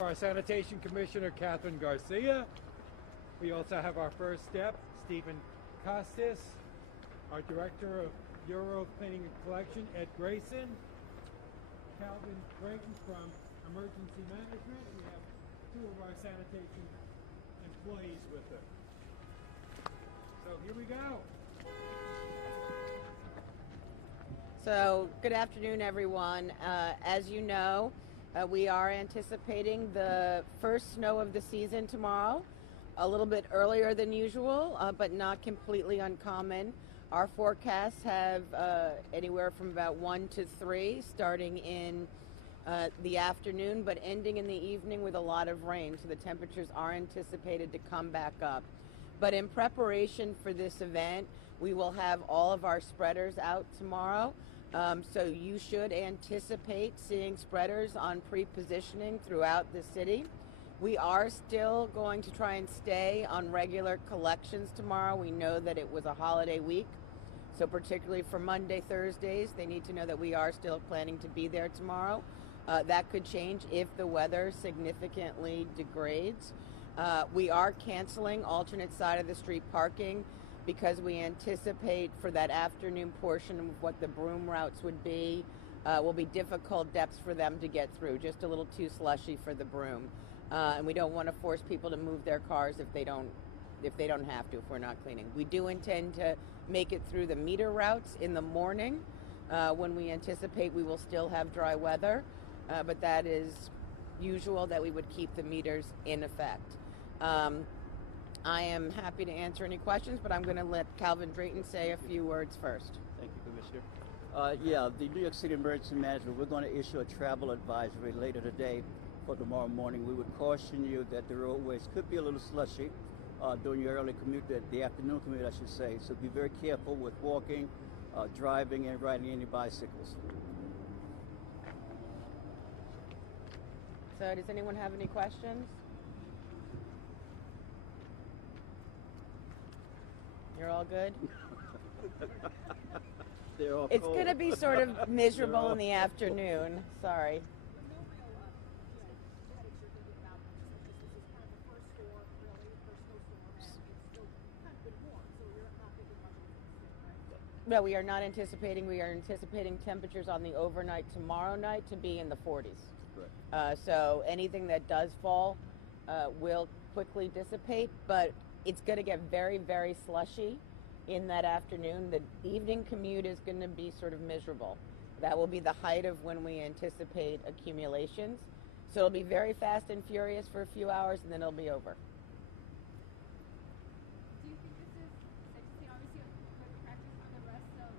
Our Sanitation Commissioner Kathryn Garcia. We also have our first step, Stephen Costas, our Director of Bureau of Cleaning and Collection, Ed Grayson, Calvin Drayton from Emergency Management. We have two of our sanitation employees with us. So here we go. So good afternoon, everyone. As you know, we are anticipating the first snow of the season tomorrow, a little bit earlier than usual, but not completely uncommon. Our forecasts have anywhere from about 1 to 3 starting in the afternoon, but ending in the evening with a lot of rain. So the temperatures are anticipated to come back up. But in preparation for this event, we will have all of our spreaders out tomorrow. So you should anticipate seeing spreaders on pre-positioning throughout the city. We are still going to try and stay on regular collections tomorrow. We know that it was a holiday week. So particularly for Monday, Thursdays, they need to know that we are still planning to be there tomorrow. That could change if the weather significantly degrades. We are canceling alternate side of the street parking because we anticipate for that afternoon portion of what the broom routes would be, will be difficult depths for them to get through, just a little too slushy for the broom. And we don't want to force people to move their cars if they don't have to, if we're not cleaning. We do intend to make it through the meter routes in the morning when we anticipate we will still have dry weather, but that is usual that we would keep the meters in effect. I am happy to answer any questions, but I'm going to let Calvin Drayton say a few words first. Thank you, Commissioner. The New York City Emergency Management, we're going to issue a travel advisory later today for tomorrow morning. We would caution you that the roadways could be a little slushy during your early commute, the afternoon commute, I should say. So be very careful with walking, driving, and riding any bicycles. So does anyone have any questions? You're all good? They're all It's cold. going to be sort of miserable in the afternoon. Sorry. No, we are not anticipating. We are anticipating temperatures on the overnight tomorrow night to be in the 40s. Correct. So anything that does fall will quickly dissipate, but it's going to get very, very slushy in that afternoon. The evening commute is going to be sort of miserable. That will be the height of when we anticipate accumulations. So it'll be very fast and furious for a few hours, and then it'll be over. Do you think this is, obviously, a good practice on the rest of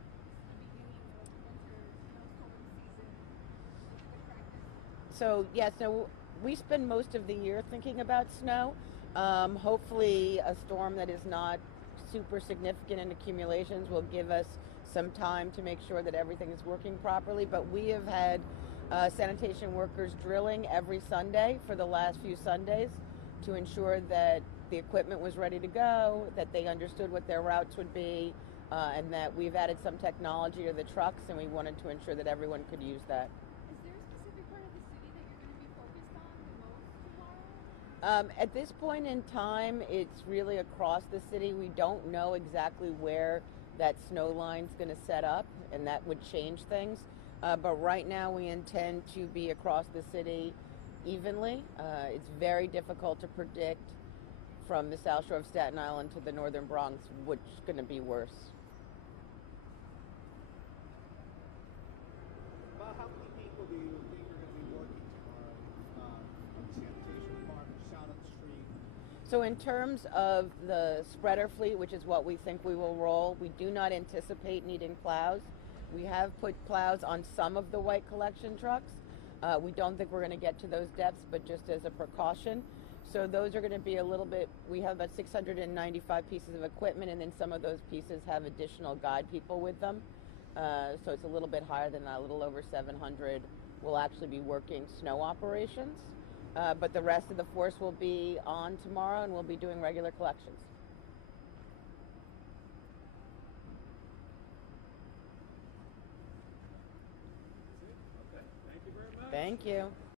the beginning of winter snowstorm season? Is it a good practice? So, so we spend most of the year thinking about snow. Hopefully a storm that is not super significant in accumulations will give us some time to make sure that everything is working properly. But we have had sanitation workers drilling every Sunday for the last few Sundays to ensure that the equipment was ready to go, that they understood what their routes would be, and that we've added some technology to the trucks, and we wanted to ensure that everyone could use that. Is there a specific part of the city that you're going to be focused on the most tomorrow? At this point in time, it's really across the city. We don't know exactly where that snow line's going to set up, and that would change things. But right now, we intend to be across the city evenly. It's very difficult to predict from the South Shore of Staten Island to the northern Bronx which is going to be worse. About how many people do you think are going to be working tomorrow on the sanitation department, just out on the street? So in terms of the spreader fleet, which is what we think we will roll, we do not anticipate needing plows. We have put plows on some of the white collection trucks. We don't think we're going to get to those depths, but just as a precaution. So those are going to be a little bit, we have about 695 pieces of equipment, and then some of those pieces have additional guide people with them. So it's a little bit higher than that, a little over 700 will actually be working snow operations. But the rest of the force will be on tomorrow, and we'll be doing regular collections. Okay, thank you very much. Thank you.